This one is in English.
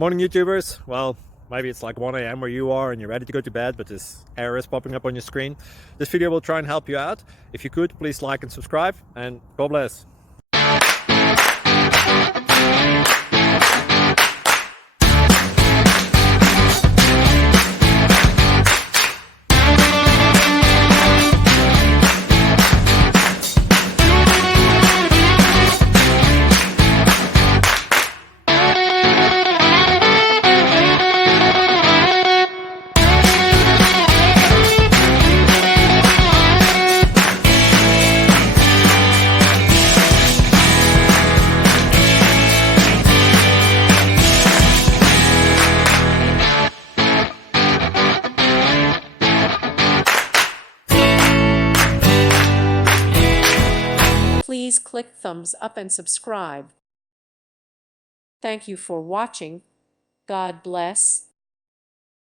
Morning YouTubers. Well, maybe it's like 1 a.m. where you are and you're ready to go to bed, but this error is popping up on your screen. This video will try and help you out. If you could, please like and subscribe, and God bless. Please click thumbs up and subscribe. Thank you for watching. God bless.